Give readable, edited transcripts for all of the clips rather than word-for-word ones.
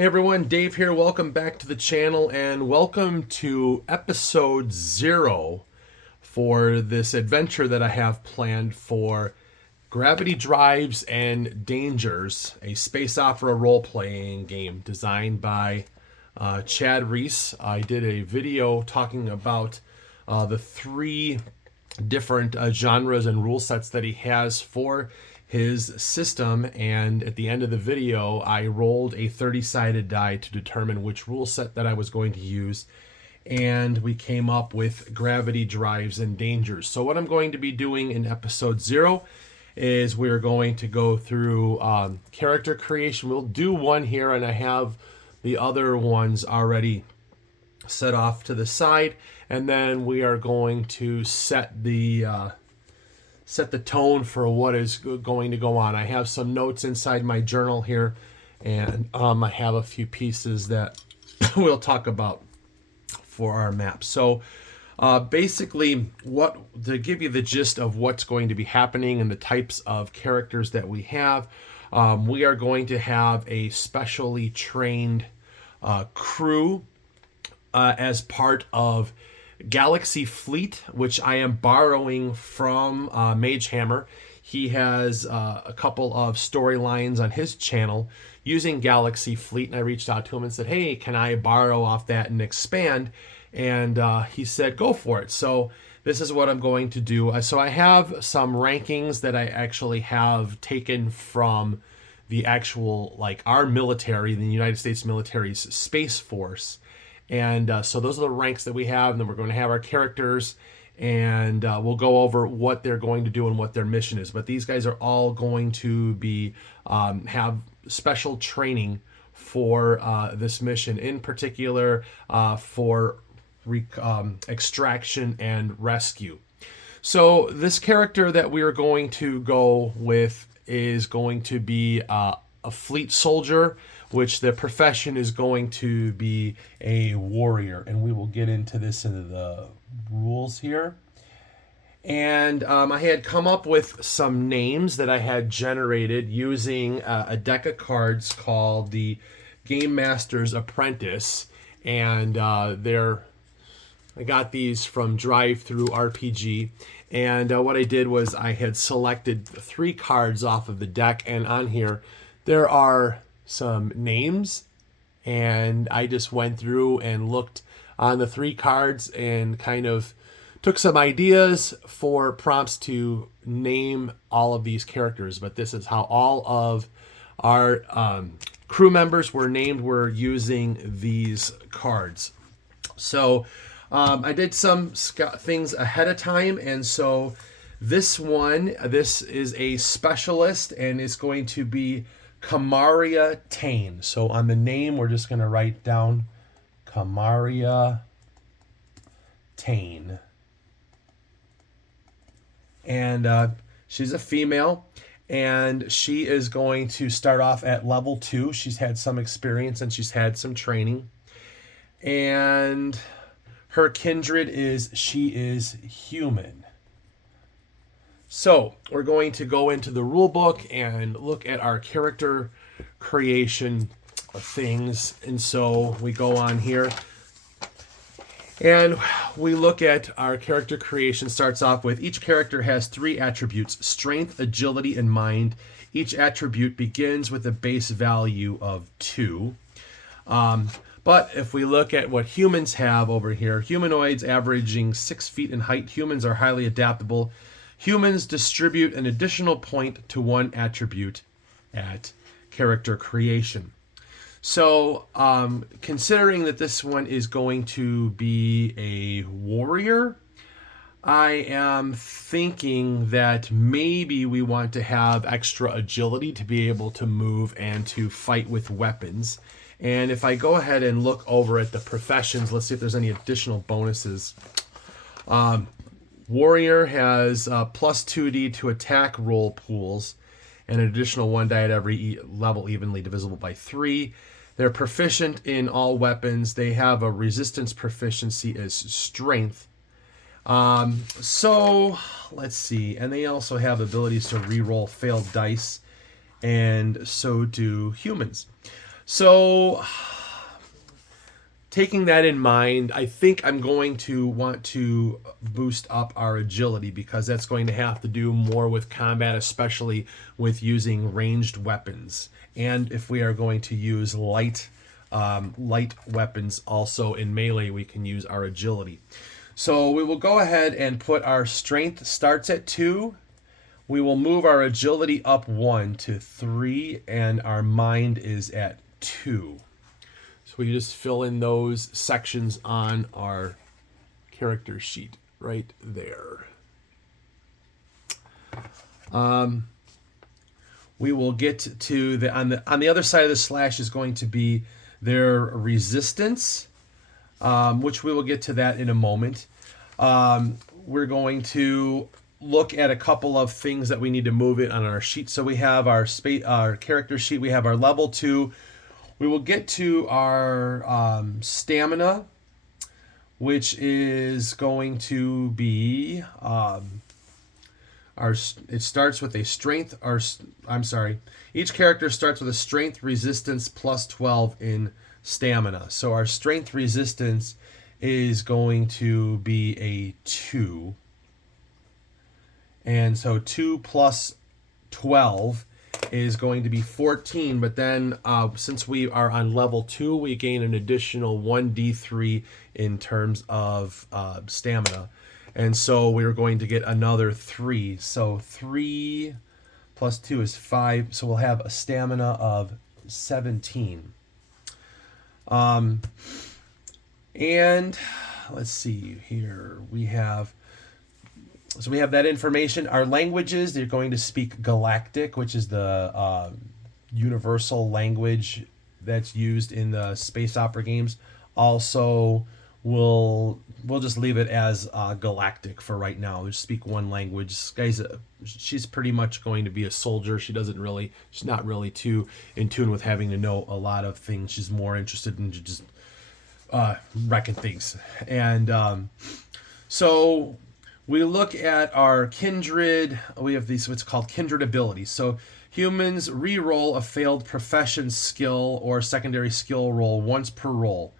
Hey everyone, Dave here. Welcome back to the channel and welcome to episode 0 for this adventure that I have planned for Gravity Drives and Dangers, a space opera role-playing game designed by Chad Reese. I did a video talking about the 3 different genres and rule sets that he has for his system, and at the end of the video I rolled a 30-sided die to determine which rule set that I was going to use, and we came up with Gravity Drives and Dangers. So what I'm going to be doing in episode 0 is we're going to go through character creation. We'll do one here, and I have the other ones already set off to the side, and then we are going to set the tone for what is going to go on. I have some notes inside my journal here, and I have a few pieces that we'll talk about for our map. So basically, to give you the gist of what's going to be happening and the types of characters that we have, we are going to have a specially trained crew as part of Galaxy Fleet, which I am borrowing from Mage Hammer. He has a couple of storylines on his channel using Galaxy Fleet, and I reached out to him and said, hey, can I borrow off that and expand? And he said, go for it. So this is what I'm going to do. So I have some rankings that I actually have taken from the actual, like, our military, the United States military's Space Force. And so those are the ranks that we have, and then we're going to have our characters, and we'll go over what they're going to do and what their mission is. But these guys are all going to be have special training for this mission, in particular for extraction and rescue. So this character that we are going to go with is going to be a fleet soldier, which the profession is going to be a warrior, and we will get into this in the rules here. And I had come up with some names that I had generated using a deck of cards called the Game Master's Apprentice, and I got these from Drive Through RPG. And what I did was I had selected 3 cards off of the deck, and on here there are some names, and I just went through and looked on the 3 cards and kind of took some ideas for prompts to name all of these characters. But this is how all of our crew members were named. We're using these cards. So I did some things ahead of time, and so this is a specialist, and it's going to be Kamaria Tane. So on the name, we're just going to write down Kamaria Tane. And she's a female, and she is going to start off at level 2. She's had some experience and she's had some training. And her kindred she is human. So we're going to go into the rule book and look at our character creation things. And so we go on here and we look at our character creation. Starts off with each character has 3 attributes: strength, agility, and mind. Each attribute begins with a base value of 2. But if we look at what humans have over here, humanoids averaging 6 feet in height. Humans are highly adaptable. Humans distribute an additional point to 1 attribute at character creation. So, considering that this one is going to be a warrior, I am thinking that maybe we want to have extra agility to be able to move and to fight with weapons. And if I go ahead and look over at the professions, let's see if there's any additional bonuses. Warrior has plus 2d to attack roll pools, and an additional 1 die at every level, evenly divisible by 3. They're proficient in all weapons. They have a resistance proficiency as strength. So let's see. And they also have abilities to re-roll failed dice, and so do humans. So, taking that in mind, I think I'm going to want to boost up our agility because that's going to have to do more with combat, especially with using ranged weapons. And if we are going to use light weapons also in melee, we can use our agility. So we will go ahead and put our strength starts at 2. We will move our agility up 1 to 3, and our mind is at 2. So we just fill in those sections on our character sheet right there. We will get to the on the other side of the slash is going to be their resistance, which we will get to that in a moment. We're going to look at a couple of things that we need to move it on our sheet. So we have our character sheet. We have our level 2. We will get to our stamina, which is going to be it starts with a strength. Each character starts with a strength resistance plus 12 in stamina. So our strength resistance is going to be a 2. And so 2 plus 12 is going to be 14, but then since we are on level 2, we gain an additional 1d3 in terms of stamina. And so we're going to get another 3. So 3 plus 2 is 5, so we'll have a stamina of 17. And let's see here. We have that information. Our languages, they're going to speak Galactic, which is the universal language that's used in the space opera games. Also, we'll just leave it as Galactic for right now. We'll just speak one language. She's pretty much going to be a soldier. She's not really too in tune with having to know a lot of things. She's more interested in just wrecking things. And so we look at our kindred. We have these what's called kindred abilities. So humans re-roll a failed profession skill or secondary skill roll once per roll.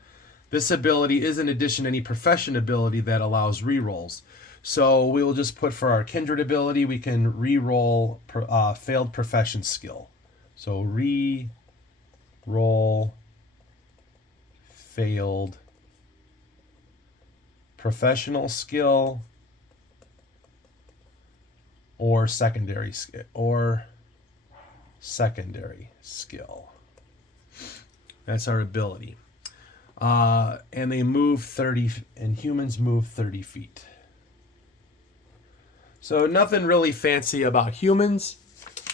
This ability is in addition to any profession ability that allows re-rolls. So we will just put for our kindred ability, we can re-roll failed profession skill. So re-roll failed professional skill or secondary skill. That's our ability. And they move 30, and humans move 30 feet. So nothing really fancy about humans.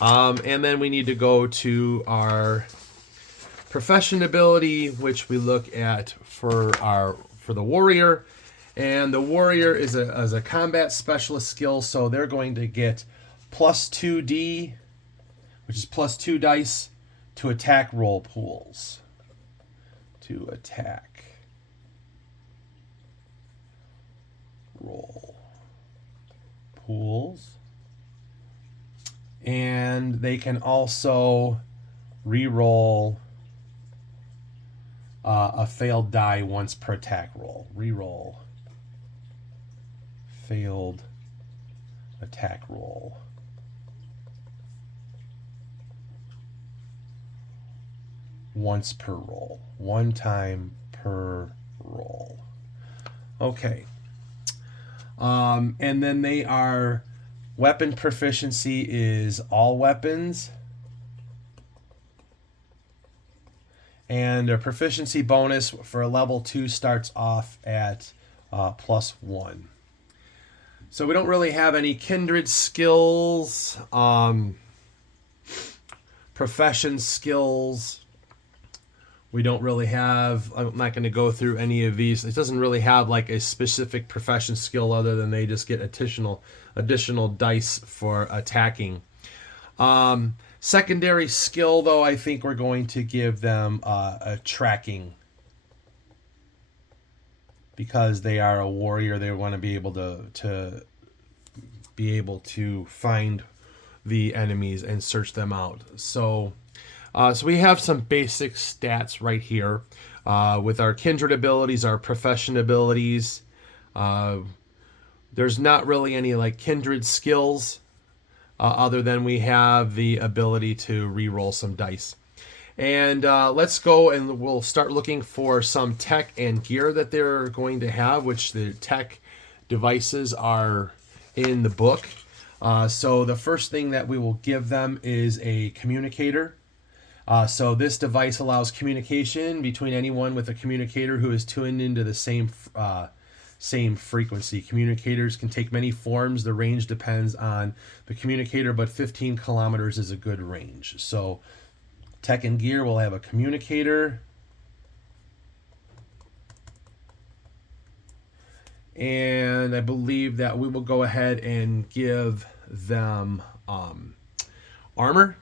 And then we need to go to our profession ability, which we look at for the warrior. And the warrior is a combat specialist skill, so they're going to get plus 2d, which is plus 2 dice to attack roll pools. To attack roll pools. And they can also re-roll a failed die once per attack roll. Re-roll failed attack roll. Once per roll. One time per roll. Okay. And then they are weapon proficiency is all weapons. And their proficiency bonus for a level 2 starts off at +1. So we don't really have any kindred skills, profession skills. We don't really have, I'm not going to go through any of these. It doesn't really have like a specific profession skill other than they just get additional dice for attacking. Secondary skill, though, I think we're going to give them a tracking. Because they are a warrior, they want to be able to find the enemies and search them out. So So we have some basic stats right here with our kindred abilities, our profession abilities. There's not really any like kindred skills other than we have the ability to re-roll some dice. And let's go and we'll start looking for some tech and gear that they're going to have, which the tech devices are in the book. So the first thing that we will give them is a communicator. So this device allows communication between anyone with a communicator who is tuned into the same frequency. Communicators can take many forms. The range depends on the communicator, but 15 kilometers is a good range. So tech and gear will have a communicator. And I believe that we will go ahead and give them armor.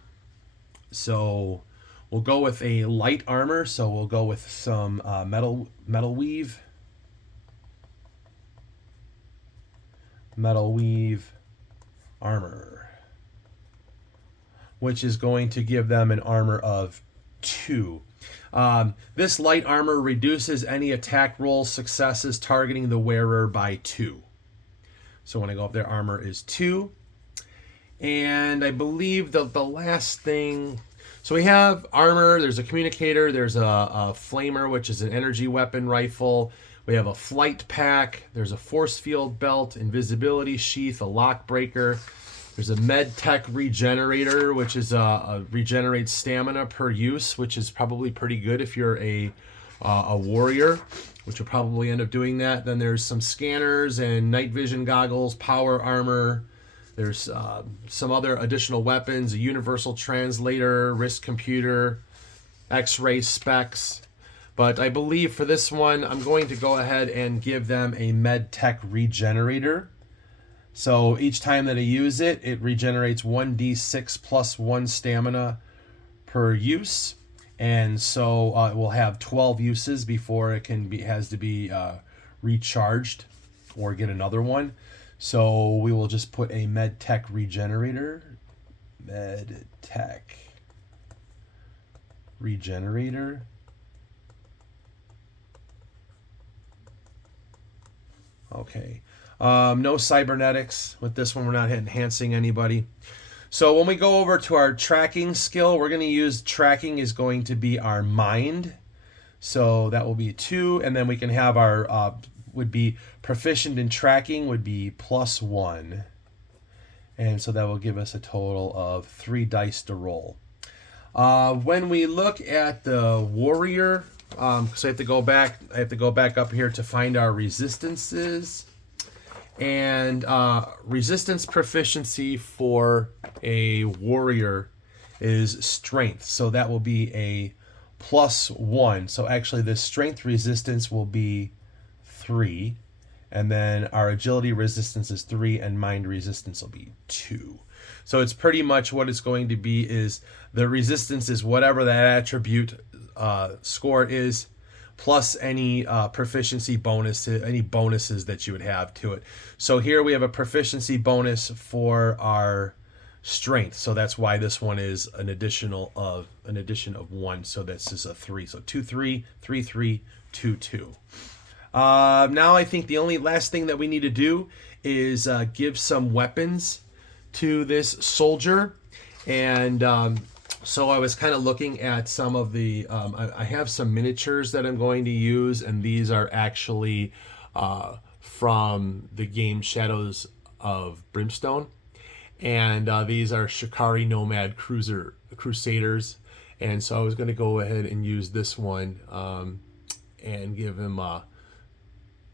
So we'll go with a light armor. So we'll go with some metal weave. Metal weave armor, which is going to give them an armor of 2. This light armor reduces any attack roll successes targeting the wearer by 2. So when I go up there, armor is 2. And I believe the last thing, so we have armor, there's a communicator, there's a flamer, which is an energy weapon rifle. We have a flight pack, there's a force field belt, invisibility sheath, a lock breaker. There's a med tech regenerator, which is regenerates stamina per use, which is probably pretty good if you're a warrior, which will probably end up doing that. Then there's some scanners and night vision goggles, power armor. There's some other additional weapons, a universal translator, wrist computer, x-ray specs. But I believe for this one, I'm going to go ahead and give them a med tech regenerator. So each time that I use it, it regenerates 1d6 plus 1 stamina per use. And so it will have 12 uses before it has to be recharged or get another one. So we will just put a med tech regenerator. Med tech regenerator. Okay. No cybernetics. With this one, we're not enhancing anybody. So when we go over to our tracking skill, we're going to use tracking is going to be our mind. So that will be 2. And then we can have our, would be proficient in tracking would be +1. And so that will give us a total of 3 dice to roll. When we look at the warrior, so I have to go back up here to find our resistances. And resistance proficiency for a warrior is strength. So that will be a +1. So actually the strength resistance will be 3. And then our agility resistance is 3 and mind resistance will be 2. So it's pretty much what it's going to be is the resistance is whatever that attribute score is, plus any proficiency bonus, any bonuses that you would have to it. So here we have a proficiency bonus for our strength. So that's why this one is an addition of 1. So this is a 3. So 2, 3, 3, 3, 2, 2. Now I think the only last thing that we need to do is give some weapons to this soldier. And so I was kind of looking at some of the, I have some miniatures that I'm going to use, and these are actually from the game Shadows of Brimstone. And these are Shikari Nomad Crusaders. And so I was going to go ahead and use this one and give him,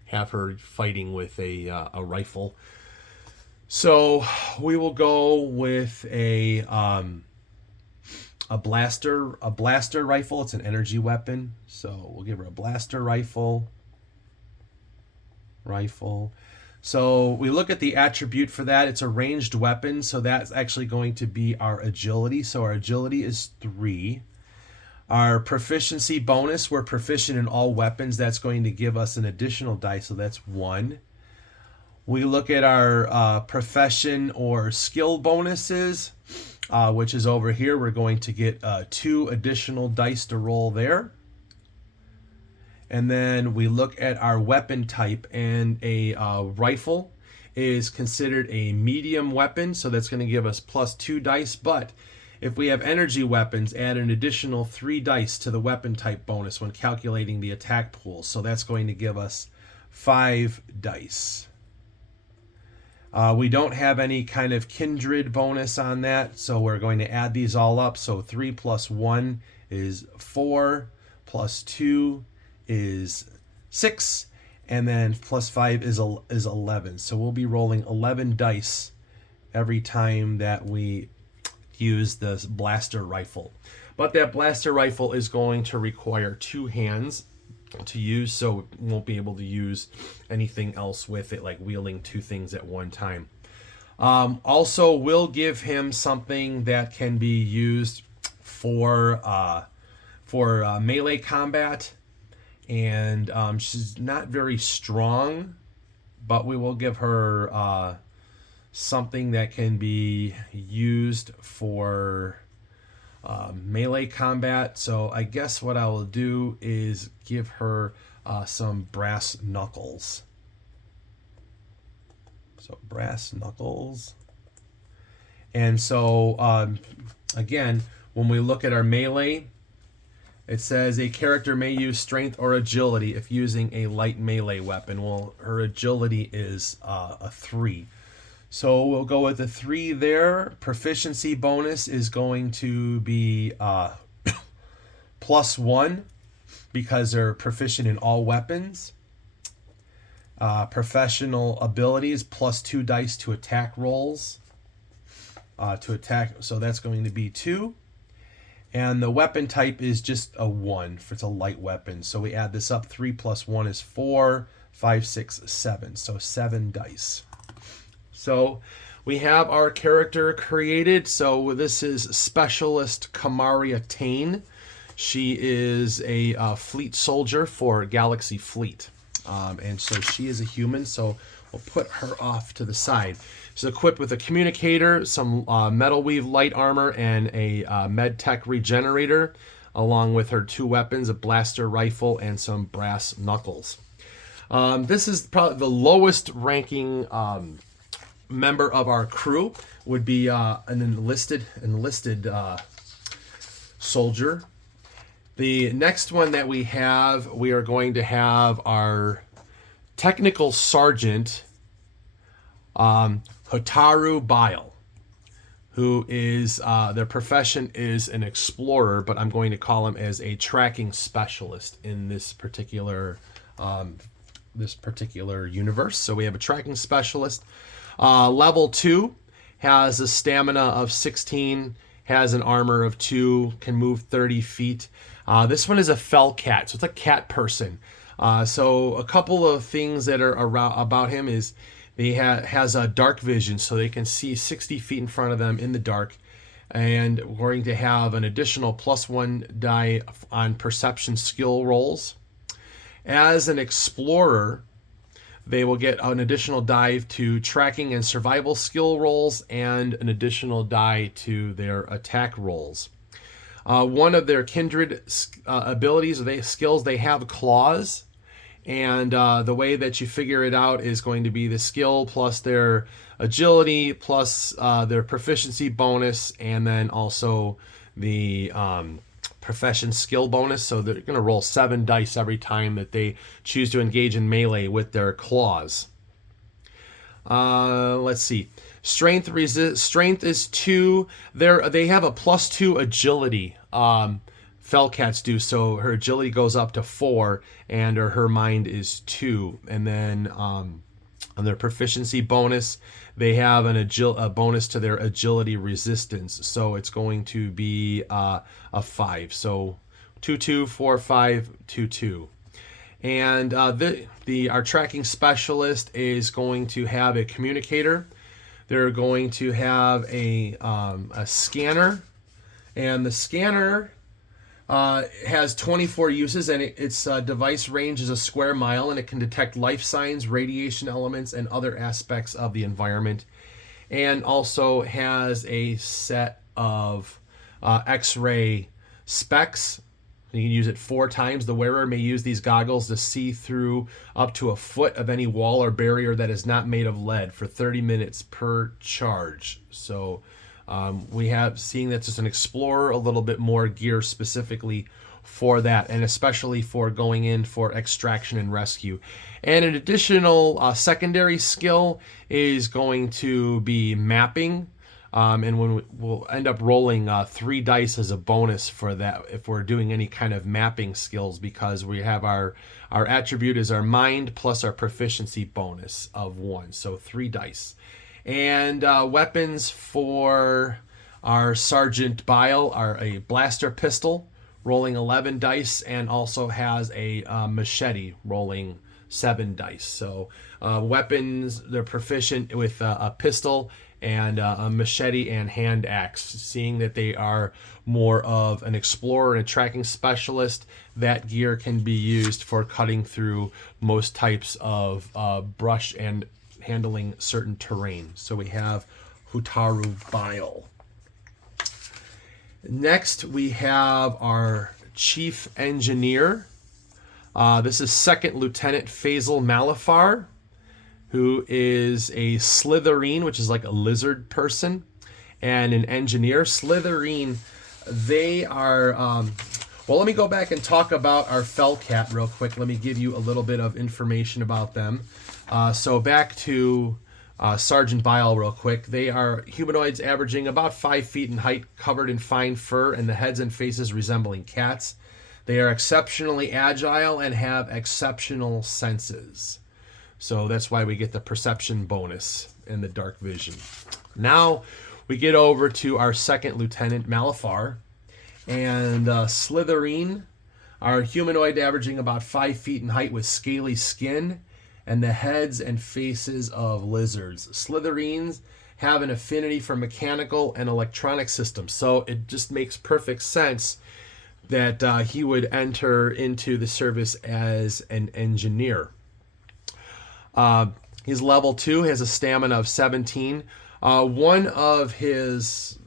have her fighting with a rifle. So we will go with a blaster rifle. It's an energy weapon. So we'll give her a blaster rifle. So we look at the attribute for that. It's a ranged weapon. So that's actually going to be our agility. So our agility is 3. Our proficiency bonus, we're proficient in all weapons. That's going to give us an additional dice. So that's 1. We look at our profession or skill bonuses, which is over here. We're going to get 2 additional dice to roll there. And then we look at our weapon type, and a rifle is considered a medium weapon, so that's going to give us plus 2 dice. But if we have energy weapons, add an additional 3 dice to the weapon type bonus when calculating the attack pool. So that's going to give us 5 dice. We don't have any kind of kindred bonus on that, so we're going to add these all up. So 3 plus 1 is 4, plus 2 is 6, and then plus 5 is 11. So we'll be rolling 11 dice every time that we use the blaster rifle. But that blaster rifle is going to require 2 hands to use, so we won't be able to use anything else with it, like wielding 2 things at one time. Also, we'll give him something that can be used for melee combat, and she's not very strong, but we will give her something that can be used for melee combat. So I guess what I will do is give her some brass knuckles. So brass knuckles. And so again, when we look at our melee, it says a character may use strength or agility if using a light melee weapon. Well, her agility is a 3. So we'll go with the 3 there. Proficiency bonus is going to be plus 1 because they're proficient in all weapons. Professional abilities, plus 2 dice to attack rolls. So that's going to be 2. And the weapon type is just a 1 for it's a light weapon. So we add this up. 3 plus 1 is 4, 5, 6, 7. So 7 dice. So we have our character created. So this is Specialist Kamaria Tane. She is a fleet soldier for Galaxy Fleet. And so she is a human, so we'll put her off to the side. She's equipped with a communicator, some metal weave light armor, and a med tech regenerator, along with her 2 weapons, a blaster rifle and some brass knuckles. This is probably the lowest ranking member of our crew, would be an enlisted soldier. The next one that we are going to have our technical sergeant, Hotaru Bile, who is, their profession is an explorer, but I'm going to call him as a tracking specialist in this particular universe. So we have a tracking specialist. Level 2, has a stamina of 16, has an armor of 2, can move 30 feet. This one is a fell cat, so it's a cat person. So a couple of things that are about him is he has a dark vision, so they can see 60 feet in front of them in the dark. And we're going to have an additional +1 die on perception skill rolls. As an explorer, they will get an additional die to tracking and survival skill rolls and an additional die to their attack rolls. One of their kindred abilities, skills, they have claws. And the way that you figure it out is going to be the skill plus their agility plus their proficiency bonus, and then also the profession skill bonus. So they're going to roll 7 dice every time that they choose to engage in melee with their claws. Let's see. Strength is 2. They have a +2 agility. Fellcats do, so her agility goes up to 4, and her mind is 2. And then on their proficiency bonus, they have a bonus to their agility resistance, so it's going to be a 5. So 2 2 4 5 2 2. And our tracking specialist is going to have a communicator. They're going to have a scanner, and the scanner Has 24 uses, and its device range is a square mile, and it can detect life signs, radiation elements, and other aspects of the environment. And also has a set of X-ray specs. You can use it 4 times. The wearer may use these goggles to see through up to a foot of any wall or barrier that is not made of lead for 30 minutes per charge. So we have, seeing that's just an Explorer, a little bit more gear specifically for that, and especially for going in for extraction and rescue. And an additional secondary skill is going to be mapping. And when we'll end up rolling 3 dice as a bonus for that if we're doing any kind of mapping skills, because we have our attribute is our mind plus our proficiency bonus of 1, so 3 dice. And weapons for our Sergeant Bile are a blaster pistol rolling 11 dice, and also has a machete rolling 7 dice. So weapons, they're proficient with a pistol and a machete and hand axe. Seeing that they are more of an explorer and a tracking specialist, that gear can be used for cutting through most types of brush and handling certain terrain. So we have Hotaru Bile. Next, we have our Chief Engineer. This is Second Lieutenant Faisal Malafar, who is a Slitherine, which is like a lizard person, and an engineer. Slitherine, they are... well, let me go back and talk about our Felcat real quick. Let me give you a little bit of information about them. So back to Sergeant Bile real quick. They are humanoids averaging about 5 feet in height, covered in fine fur, and the heads and faces resembling cats. They are exceptionally agile and have exceptional senses. So that's why we get the perception bonus and the dark vision. Now we get over to our Second Lieutenant Malafar. And Slitherine are humanoid averaging about 5 feet in height with scaly skin and the heads and faces of lizards. Slitherines have an affinity for mechanical and electronic systems. So it just makes perfect sense that he would enter into the service as an engineer. He's level 2, has a stamina of 17. One of his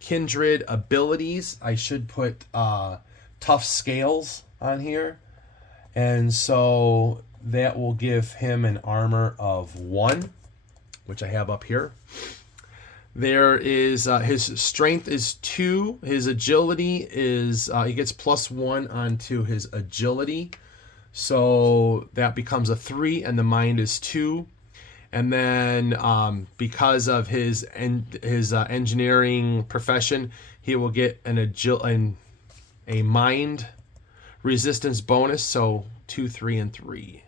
kindred abilities, I should put tough scales on here, and so that will give him an armor of 1, which I have up here. There is his strength is 2, his agility is he gets +1 onto his agility, so that becomes a 3, and the mind is 2. And then because of his engineering profession, he will get a mind resistance bonus, so 2, 3, and 3.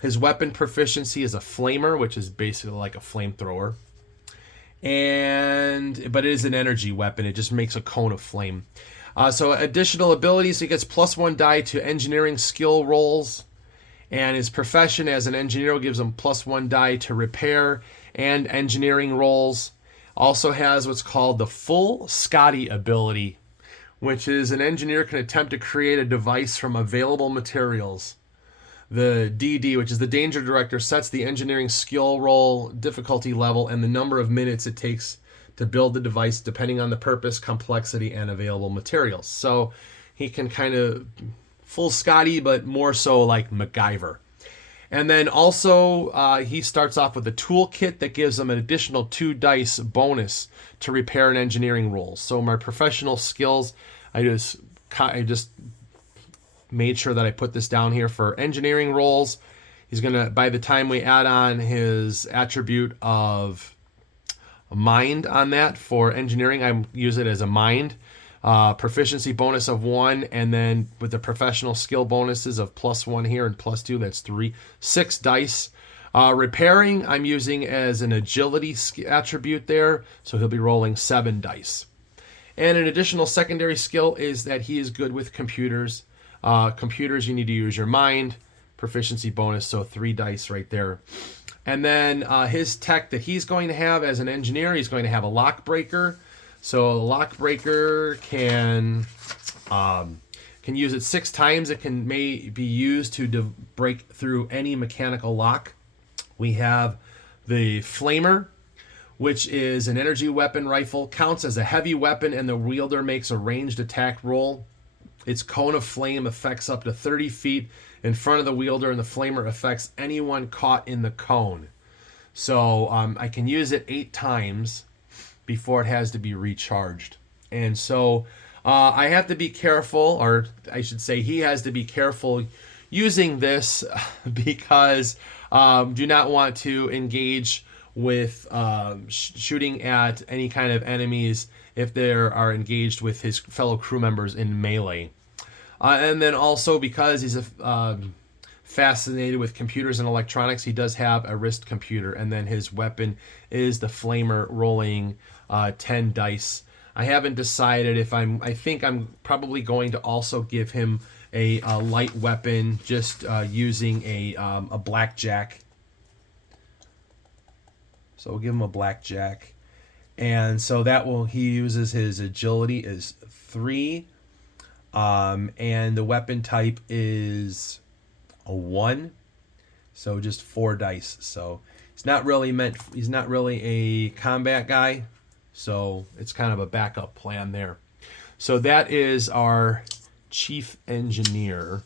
His weapon proficiency is a flamer, which is basically like a flamethrower. But it is an energy weapon. It just makes a cone of flame. So additional abilities, he gets +1 die to engineering skill rolls. And his profession as an engineer gives him +1 die to repair and engineering rolls. Also has what's called the full Scotty ability, which is an engineer can attempt to create a device from available materials. The DD, which is the Danger Director, sets the engineering skill roll difficulty level and the number of minutes it takes to build the device depending on the purpose, complexity, and available materials. So he can kind of full Scotty, but more so like MacGyver. And then also he starts off with a toolkit that gives him an additional 2 dice bonus to repair and engineering rolls. So my professional skills, I just made sure that I put this down here for engineering rolls. He's gonna, by the time we add on his attribute of mind on that for engineering, I use it as a mind. Proficiency bonus of 1, and then with the professional skill bonuses of +1 here and +2, that's 6 dice. Repairing, I'm using as an agility attribute there, so he'll be rolling 7 dice. And an additional secondary skill is that he is good with computers. Computers, you need to use your mind. Proficiency bonus, so 3 dice right there. And then his tech that he's going to have as an engineer, he's going to have a lock breaker. So the lock breaker can use it 6 times. It may be used to break through any mechanical lock. We have the Flamer, which is an energy weapon rifle, counts as a heavy weapon, and the wielder makes a ranged attack roll. Its cone of flame affects up to 30 feet in front of the wielder, and the Flamer affects anyone caught in the cone. So I can use it 8 times before it has to be recharged. And so I have to be careful, or I should say he has to be careful using this because do not want to engage with shooting at any kind of enemies if they are engaged with his fellow crew members in melee. And then also because he's fascinated with computers and electronics, he does have a wrist computer, and then his weapon is the Flamer, rolling 10 dice. I haven't decided if I think I'm probably going to also give him a light weapon, just using a blackjack. So we'll give him a blackjack, and so he uses his agility is 3, and the weapon type is a 1, so just 4 dice. So he's not really a combat guy, so it's kind of a backup plan there. So that is our chief engineer.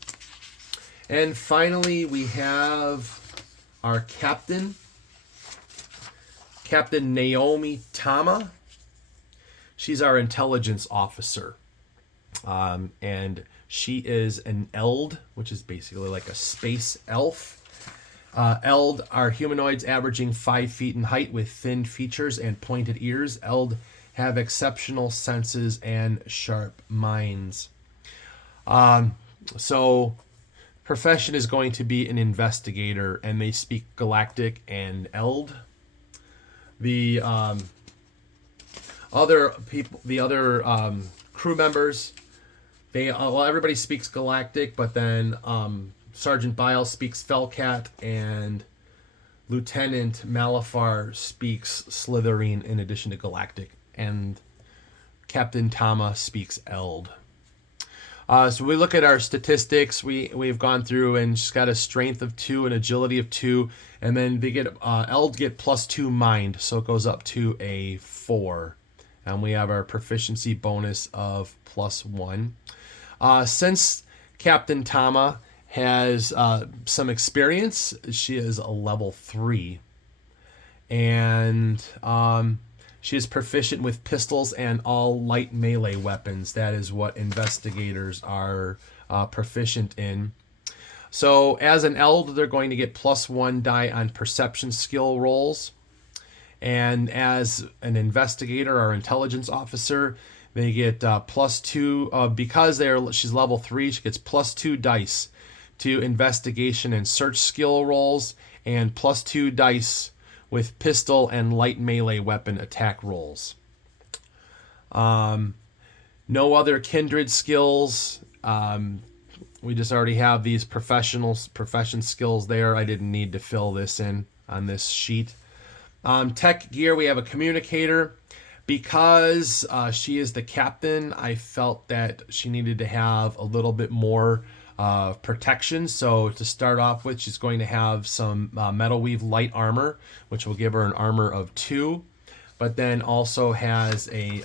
And finally we have our captain, Captain Naomi Tama. She's our intelligence officer, and she is an Eld, which is basically like a space elf. Eld are humanoids averaging 5 feet in height with thin features and pointed ears. Eld have exceptional senses and sharp minds. So profession is going to be an investigator, and they speak Galactic and Eld. The other crew members, everybody speaks Galactic, but then Sergeant Biles speaks Felcat, and Lieutenant Malafar speaks Slytherin in addition to Galactic, and Captain Tama speaks Eld. So we look at our statistics. We've gone through, and she's got a strength of 2 and agility of 2, and then they get Eld get +2 mind, so it goes up to a 4, and we have our proficiency bonus of +1. Since Captain Tama has some experience, she is a level 3, and she is proficient with pistols and all light melee weapons. That is what investigators are proficient in. So as an Eld, they're going to get +1 die on perception skill rolls. And as an investigator or intelligence officer, they get +2, because she's level 3, she gets +2 dice to investigation and search skill rolls, and +2 dice with pistol and light melee weapon attack rolls. No other kindred skills. We just already have these profession skills there. I didn't need to fill this in on this sheet. Tech gear, we have a communicator. Because she is the captain, I felt that she needed to have a little bit more protection. So to start off with, she's going to have some metal weave light armor, which will give her an armor of 2, but then also has a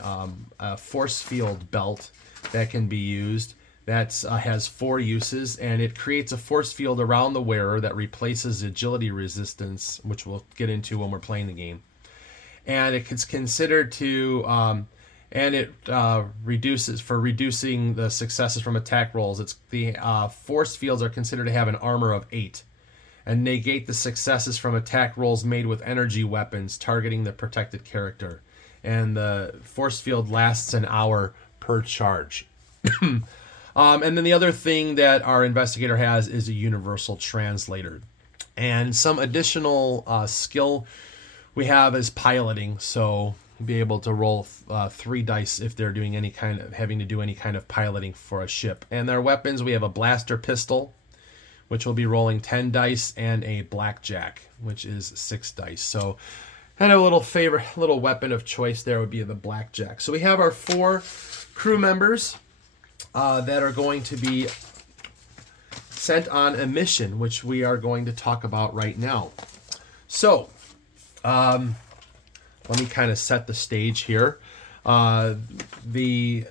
force field belt that can be used. That has 4 uses, and it creates a force field around the wearer that replaces agility resistance, which we'll get into when we're playing the game. And it's considered to reducing the successes from attack rolls. It's the force fields are considered to have an armor of 8, and negate the successes from attack rolls made with energy weapons targeting the protected character. And the force field lasts an hour per charge. And then the other thing that our investigator has is a universal translator, and some additional skill we have is piloting. So be able to roll 3 dice if they're doing having to do any kind of piloting for a ship. And their weapons, we have a blaster pistol, which will be rolling 10 dice, and a blackjack, which is 6 dice. So And a little weapon of choice there would be the blackjack. So we have our 4 crew members that are going to be sent on a mission, which we are going to talk about right now. So, let me kind of set the stage here. The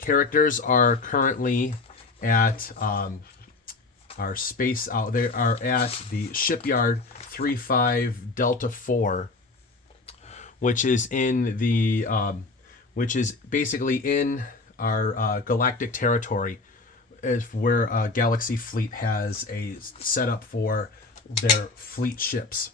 characters are currently at our space out. They are at the shipyard 35 Delta 4, which is in the which is basically in our galactic territory, where Galaxy Fleet has a setup for their fleet ships.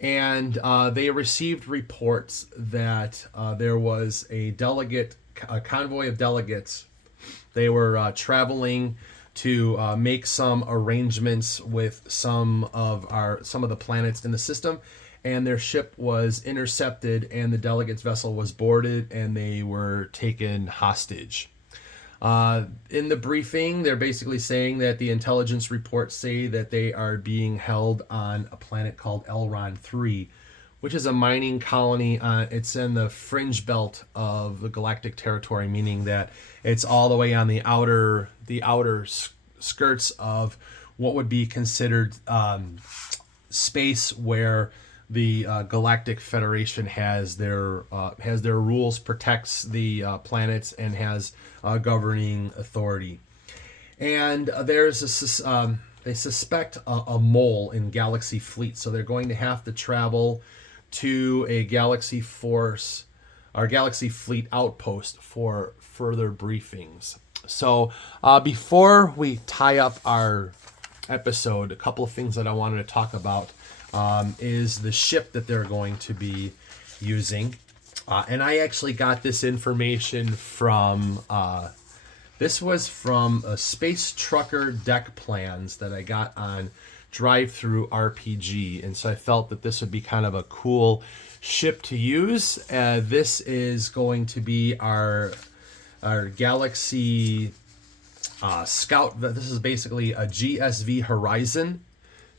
And they received reports that there was a convoy of delegates. They were traveling to make some arrangements with some of the planets in the system, and their ship was intercepted, and the delegates' vessel was boarded, and they were taken hostage. In the briefing, they're basically saying that the intelligence reports say that they are being held on a planet called Elron 3, which is a mining colony. It's in the fringe belt of the galactic territory, meaning that it's all the way on the outer skirts of what would be considered space, where the Galactic Federation has their rules, protects the planets, and has governing authority. And there's they suspect a mole in Galaxy Fleet, so they're going to have to travel to a Galaxy Force or Galaxy Fleet outpost for further briefings. So before we tie up our episode, a couple of things that I wanted to talk about is the ship that they're going to be using. And I actually got this information from, this was from a Space Trucker deck plans that I got on Drive-Thru RPG. And so I felt that this would be kind of a cool ship to use. This is going to be our Galaxy Scout. This is basically a GSV Horizon.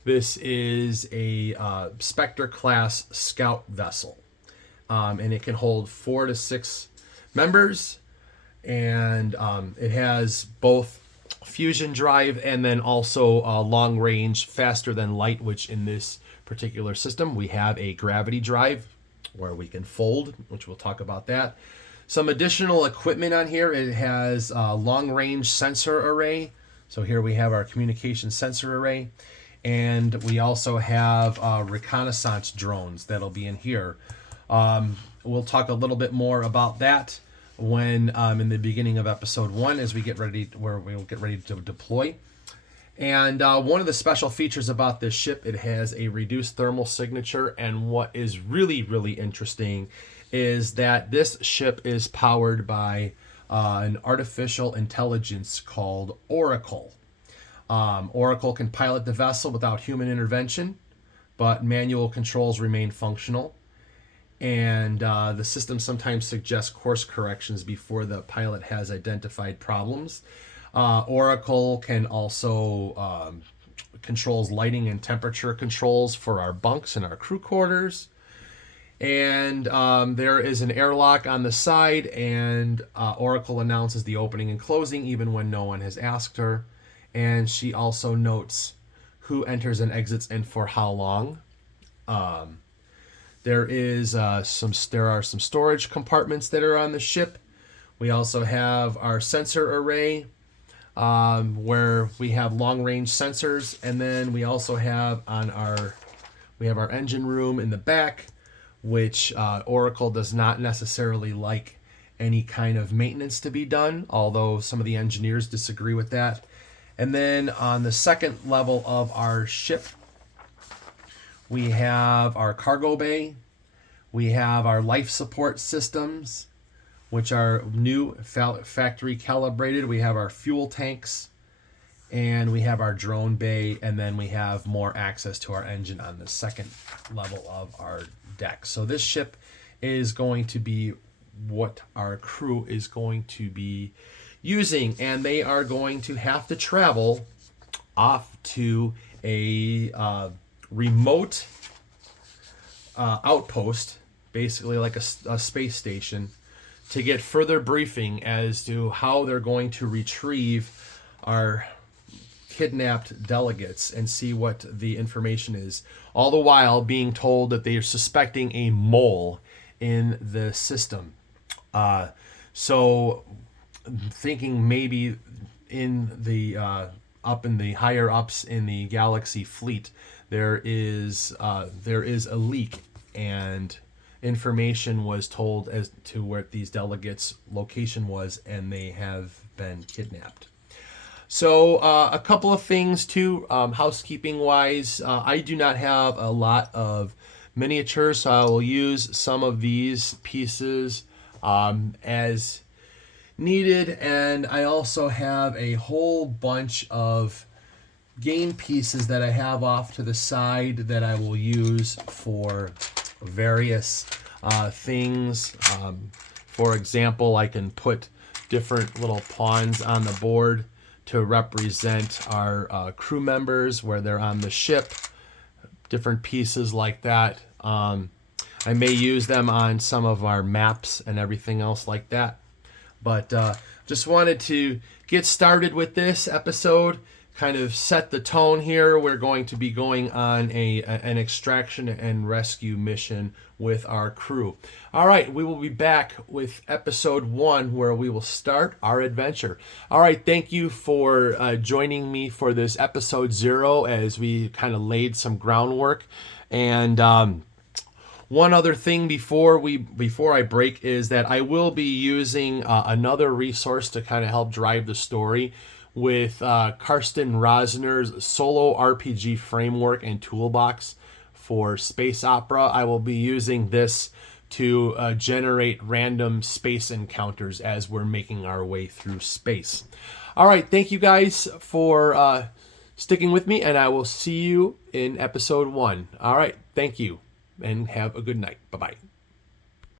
This is a Spectre class scout vessel, and it can hold 4 to 6 members, and it has both fusion drive and then also long range, faster than light, which in this particular system we have a gravity drive where we can fold, which we'll talk about that. Some additional equipment on here. It has a long range sensor array. So here we have our communication sensor array. And we also have reconnaissance drones that'll be in here. We'll talk a little bit more about that when in the beginning of episode 1, as we get ready, where we'll get ready to deploy. And one of the special features about this ship, it has a reduced thermal signature. And what is really, really interesting is that this ship is powered by an artificial intelligence called Oracle. Oracle can pilot the vessel without human intervention, but manual controls remain functional. And the system sometimes suggests course corrections before the pilot has identified problems. Oracle can also controls lighting and temperature controls for our bunks and our crew quarters. And there is an airlock on the side, and Oracle announces the opening and closing even when no one has asked her. And she also notes who enters and exits and for how long. There are some storage compartments that are on the ship. We also have our sensor array, where we have long range sensors, and then we also have our engine room in the back, which Oracle does not necessarily like any kind of maintenance to be done, although some of the engineers disagree with that. And then on the second level of our ship, we have our cargo bay. We have our life support systems, which are new, factory calibrated. We have our fuel tanks, and we have our drone bay, and then we have more access to our engine on the second level of our deck. So this ship is going to be what our crew is going to be using, and they are going to have to travel off to a remote outpost, basically like a space station, to get further briefing as to how they're going to retrieve our kidnapped delegates and see what the information is. All the while being told that they are suspecting a mole in the system. So thinking maybe in the up in the higher ups in the galaxy fleet, there is a leak, and information was told as to where these delegates' location was, and they have been kidnapped. So a couple of things too, housekeeping wise. I do not have a lot of miniatures, so I will use some of these pieces as needed, and I also have a whole bunch of game pieces that I have off to the side that I will use for various things. For example, I can put different little pawns on the board to represent our crew members where they're on the ship, different pieces like that. I may use them on some of our maps and everything else like that. But just wanted to get started with this episode, kind of set the tone here. We're going to be going on an extraction and rescue mission with our crew. All right, we will be back with episode 1, where we will start our adventure. All right, thank you for joining me for this episode 0 as we kind of laid some groundwork. And one other thing before I break is that I will be using another resource to kind of help drive the story with Karsten Rosner's solo RPG framework and toolbox for space opera. I will be using this to generate random space encounters as we're making our way through space. All right, thank you guys for sticking with me, and I will see you in episode 1. All right, thank you, and have a good night. Bye-bye.